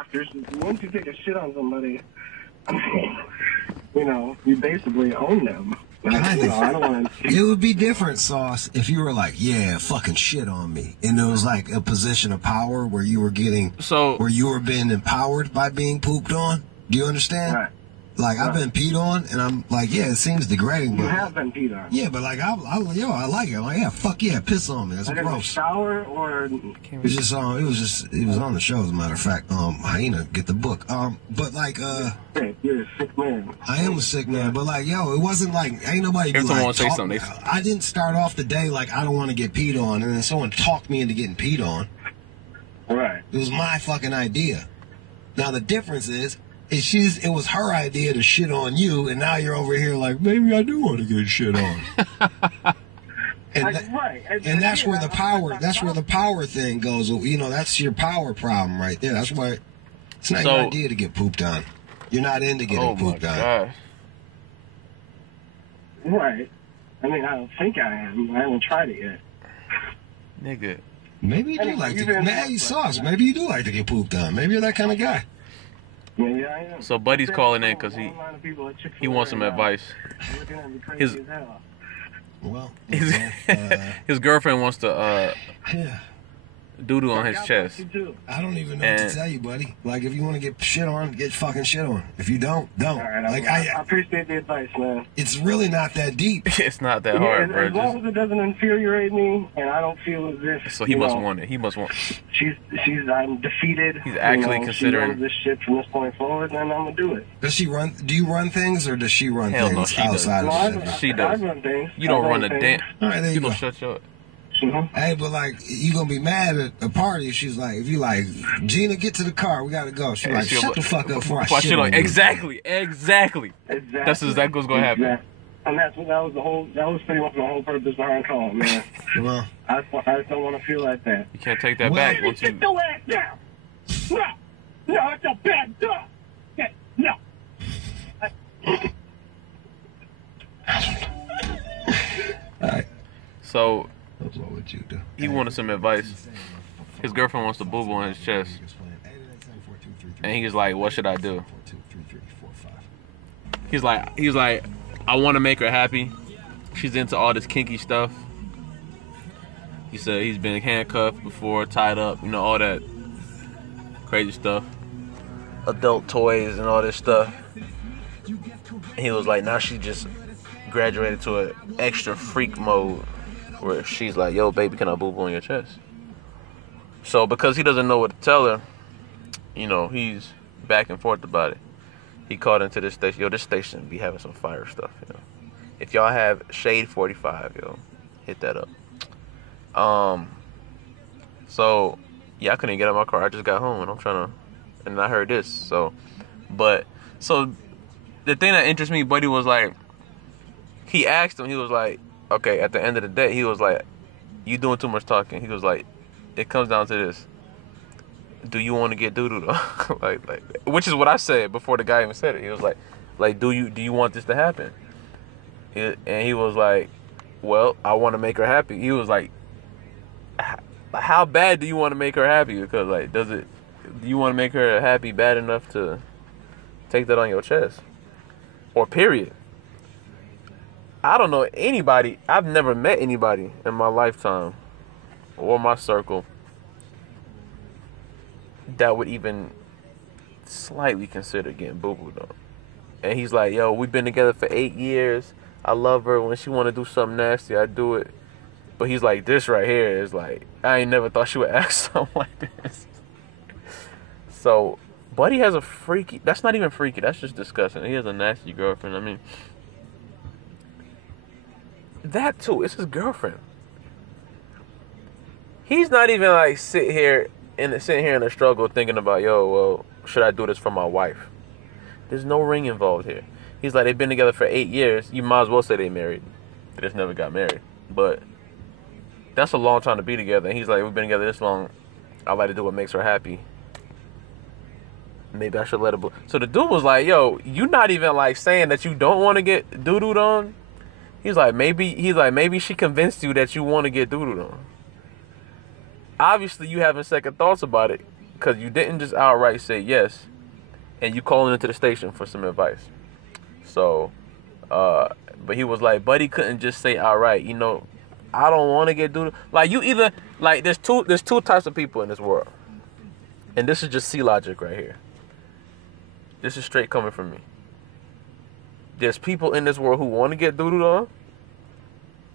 Once you take a shit on somebody, you know, you basically own them. I don't want to. It would be different, Sauce, if you were like, yeah, fucking shit on me. And it was like a position of power where you were where you were being empowered by being pooped on. Do you understand? Right. Like, I've been peed on, and I'm like, yeah, it seems degrading. You have been peed on. Yeah, but like, I like it. I'm like, yeah, fuck yeah, piss on me. That's like gross. In the shower or? It was on the show, as a matter of fact. Hyena, get the book. But like, you're a sick man. I am a sick man, but like, yo, it wasn't like, ain't nobody be like, say something. I didn't start off the day like, I don't want to get peed on, and then someone talked me into getting peed on. Right. It was my fucking idea. Now the difference is it was her idea to shit on you, and now you're over here like, maybe I do want to get shit on. And that's where the power thing goes. You know, that's your power problem right there. That's why it's not your idea to get pooped on. You're not into getting pooped on. Gosh. Right. I mean, I don't think I am. I haven't tried it yet. Nigga. Maybe you do like to get, hey, Sauce, maybe you do like to get pooped on. Maybe you're that kind of guy. Yeah, I am. So Buddy's calling in because he wants some advice. His girlfriend wants to DoDo on his chest. I don't even know what to tell you, buddy. Like, if you want to get shit on, get fucking shit on. If you don't. Right, like, I appreciate the advice, man. It's really not that deep. It's not that hard, bro. As long as it doesn't infuriate me, and I don't feel as if. So he must want it. He must want. I'm defeated. He's actually considering. She runs this shit from this point forward, and I'm gonna do it. Does she run? Do you run things, or does she run Hell things no, she outside does. of She does. I run things. You don't run a damn. All right, there you go. Don't shut your. Hey, but like, you gonna be mad at a party if she's like, if you like, Gina, get to the car, we gotta go. She's like, shut the fuck up before I shit on you. Exactly. That's exactly what's gonna happen. And that was pretty much the whole purpose behind calling, man. Well, I just don't want to feel like that. You can't take that back once you. Sit your ass down. No, it's a bad dog. No. All right. So, that's what would you do? He wanted some advice. His girlfriend wants to boo-boo on his chest. And he's like, what should I do? He's like, I want to make her happy. She's into all this kinky stuff. He said he's been handcuffed before, tied up, you know, all that crazy stuff. Adult toys and all this stuff. And he was like, now she just graduated to an extra freak mode where she's like, yo, baby, can I boo-boo on your chest? So because he doesn't know what to tell her, you know, he's back and forth about it. He called into this station. Yo, this station be having some fire stuff, you know. If y'all have Shade 45, yo, hit that up. So, yeah, I couldn't get out of my car. I just got home, and I heard this. So the thing that interests me, Buddy, was like, he asked him, he was like, okay, at the end of the day, he was like, you doing too much talking. He was like, it comes down to this. Do you want to get DoDo though? like, which is what I said before the guy even said it. He was like, do you want this to happen? And he was like, well, I want to make her happy. He was like, how bad do you want to make her happy? Because like, do you want to make her happy bad enough to take that on your chest? Or period. I don't know anybody. I've never met anybody in my lifetime or my circle that would even slightly consider getting boo-booed on. And he's like, yo, we've been together for 8 years. I love her. When she want to do something nasty, I do it. But he's like, this right here is like, I ain't never thought she would ask something like this. So, Buddy has a freaky, that's not even freaky, that's just disgusting. He has a nasty girlfriend. I mean, that too, it's his girlfriend. He's not even like sitting here in a struggle thinking about, yo, well, should I do this for my wife? There's no ring involved here. He's like, they've been together for 8 years. You might as well say they married. They just never got married. But that's a long time to be together. And he's like, we've been together this long. I like to do what makes her happy. Maybe I should let her. So the dude was like, yo, you not even like saying that you don't want to get doo-dooed on. He's like, maybe she convinced you that you want to get doo-dooed on. Obviously, you having second thoughts about it. because you didn't just outright say yes, and you calling into the station for some advice. So, but he was like, Buddy couldn't just say outright, you know, I don't want to get doodoo. Like, you either, like, there's two types of people in this world. And this is just C logic right here. This is straight coming from me. There's people in this world who want to get doodooed on,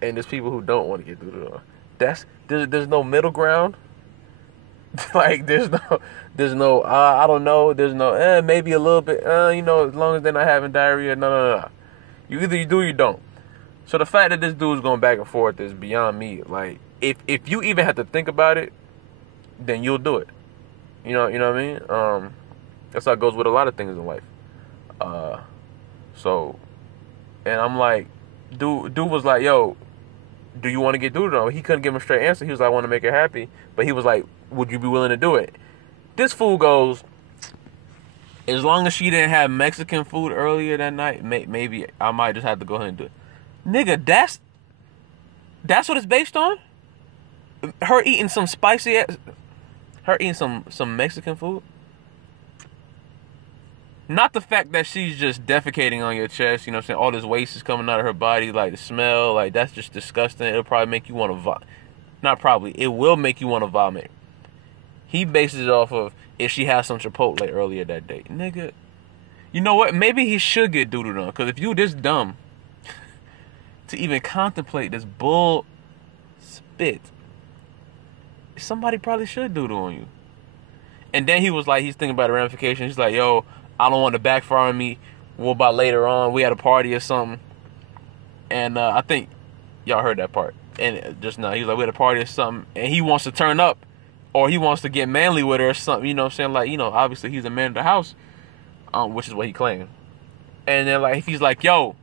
and there's people who don't want to get doodooed on. There's no middle ground. Like, there's no I don't know, there's no maybe a little bit, you know, as long as they're not having diarrhea. No. You either you do or you don't. So the fact that this dude's going back and forth is beyond me. Like, if you even have to think about it, then you'll do it. You know what I mean? That's how it goes with a lot of things in life. So, and I'm like, dude was like, yo, do you want to get doodooed on? He couldn't give him a straight answer. He was like, I want to make her happy. But he was like, would you be willing to do it? This fool goes, as long as she didn't have Mexican food earlier that night, maybe I might just have to go ahead and do it. Nigga, that's what it's based on? Her eating some spicy ass, her eating some Mexican food? Not the fact that she's just defecating on your chest, you know what I'm saying? All this waste is coming out of her body, like the smell, like that's just disgusting. It'll probably make you want to vomit. Not probably, it will make you want to vomit. He bases it off of if she had some Chipotle earlier that day. Nigga, you know what? Maybe he should get doodooed on. Because if you this dumb to even contemplate this bull spit, somebody probably should doodle on you. And then he was like, he's thinking about the ramifications. He's like, yo, I don't want to backfire on me. What about later on? We had a party or something. And I think y'all heard that part. And just now, he was like, we had a party or something. And he wants to turn up. Or he wants to get manly with her or something. You know what I'm saying? Like, you know, obviously he's the man of the house. Which is what he claimed. And then, like, if he's like, yo,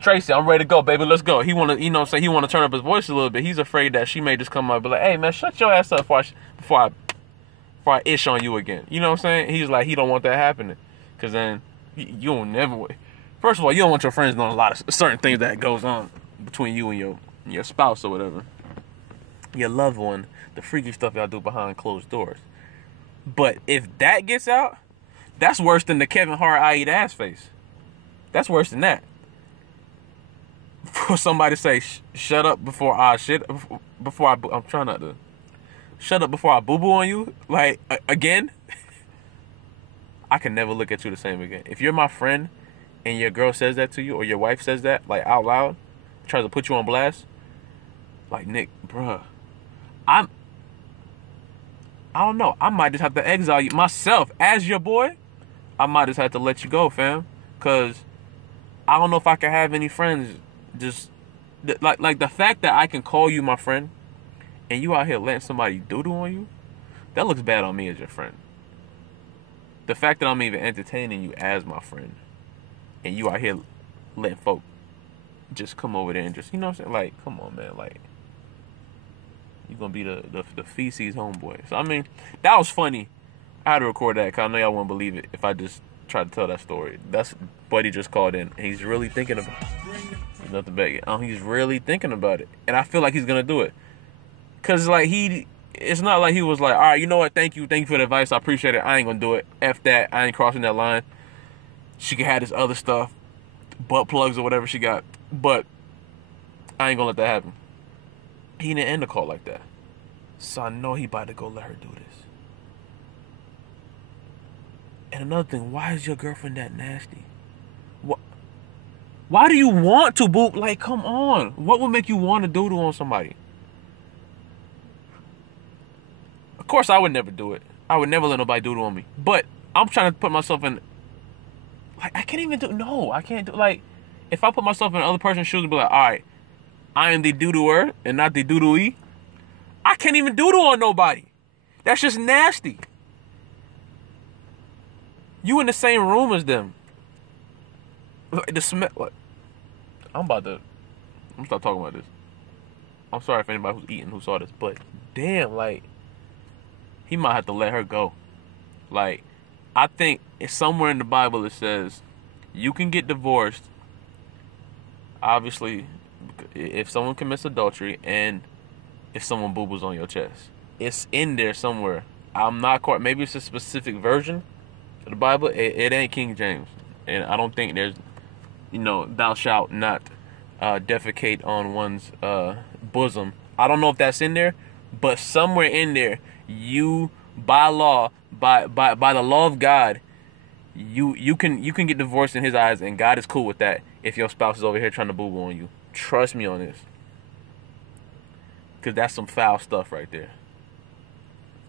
Tracy, I'm ready to go, baby. Let's go. He want to, you know what I'm saying? He want to turn up his voice a little bit. He's afraid that she may just come up and be like, hey, man, shut your ass up before I ish on you again. You know what I'm saying? He's like, he don't want that happening. Because then you don't never... First of all, you don't want your friends knowing a lot of certain things that goes on between you and your spouse or whatever. Your loved one. The freaky stuff y'all do behind closed doors. But if that gets out, that's worse than the Kevin Hart I eat ass face. That's worse than that. For somebody to say, shut up before I shit, I'm trying not to. Shut up before I boo-boo on you, like, again. I can never look at you the same again. If you're my friend and your girl says that to you, or your wife says that, like, out loud, tries to put you on blast, like, Nick, bruh, I don't know. I might just have to exile you myself as your boy. I might just have to let you go, fam. Because I don't know if I can have any friends. Just like the fact that I can call you my friend and you out here letting somebody doodle on you, that looks bad on me as your friend. The fact that I'm even entertaining you as my friend and you out here letting folk just come over there and just, you know what I'm saying? Like, come on, man. Like, you're going to be the feces homeboy. So, I mean, that was funny. I had to record that because I know y'all won't believe it if I just try to tell that story. That's Buddy just called in. And he's really thinking about it. There's nothing back. He's really thinking about it. And I feel like he's going to do it. Because, like, it's not like he was like, all right, you know what? Thank you for the advice. I appreciate it. I ain't going to do it. F that. I ain't crossing that line. She can have this other stuff. Butt plugs or whatever she got. But I ain't going to let that happen. He didn't end the call like that. So I know he about to go let her do this. And another thing, why is your girlfriend that nasty? Why do you want to boop? Like, come on. What would make you want to doodle on somebody? Of course, I would never do it. I would never let nobody doodle on me. But I'm trying to put myself in... Like, I can't even do... No, I can't do... Like, if I put myself in another person's shoes and be like, all right, I am the doodler and not the doodoo-y. I can't even doodle on nobody. That's just nasty. You in the same room as them. The smell. Like, I'm gonna stop talking about this. I'm sorry if anybody who's eating who saw this, but damn, like, he might have to let her go. Like, I think it's somewhere in the Bible it says you can get divorced, obviously, if someone commits adultery and if someone boo-boos on your chest. It's in there somewhere. I'm not quite. Maybe it's a specific version of the Bible. It ain't King James, and I don't think there's, thou shalt not defecate on one's bosom. I don't know if that's in there, but somewhere in there, you by law, by the law of God, you can get divorced in His eyes, and God is cool with that if your spouse is over here trying to boo boo on you. Trust me on this, because that's some foul stuff right there.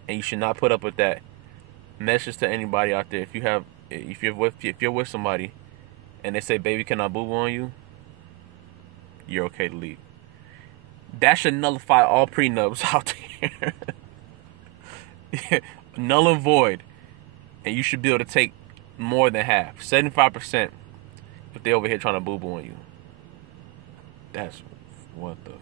And you should not put up with that. Message to anybody out there: if you're with somebody, and they say, "Baby, can I boo boo on you?" You're okay to leave. That should nullify all prenups out there. Null and void, and you should be able to take more than half, 75%, if they over here trying to boo boo on you. That's what the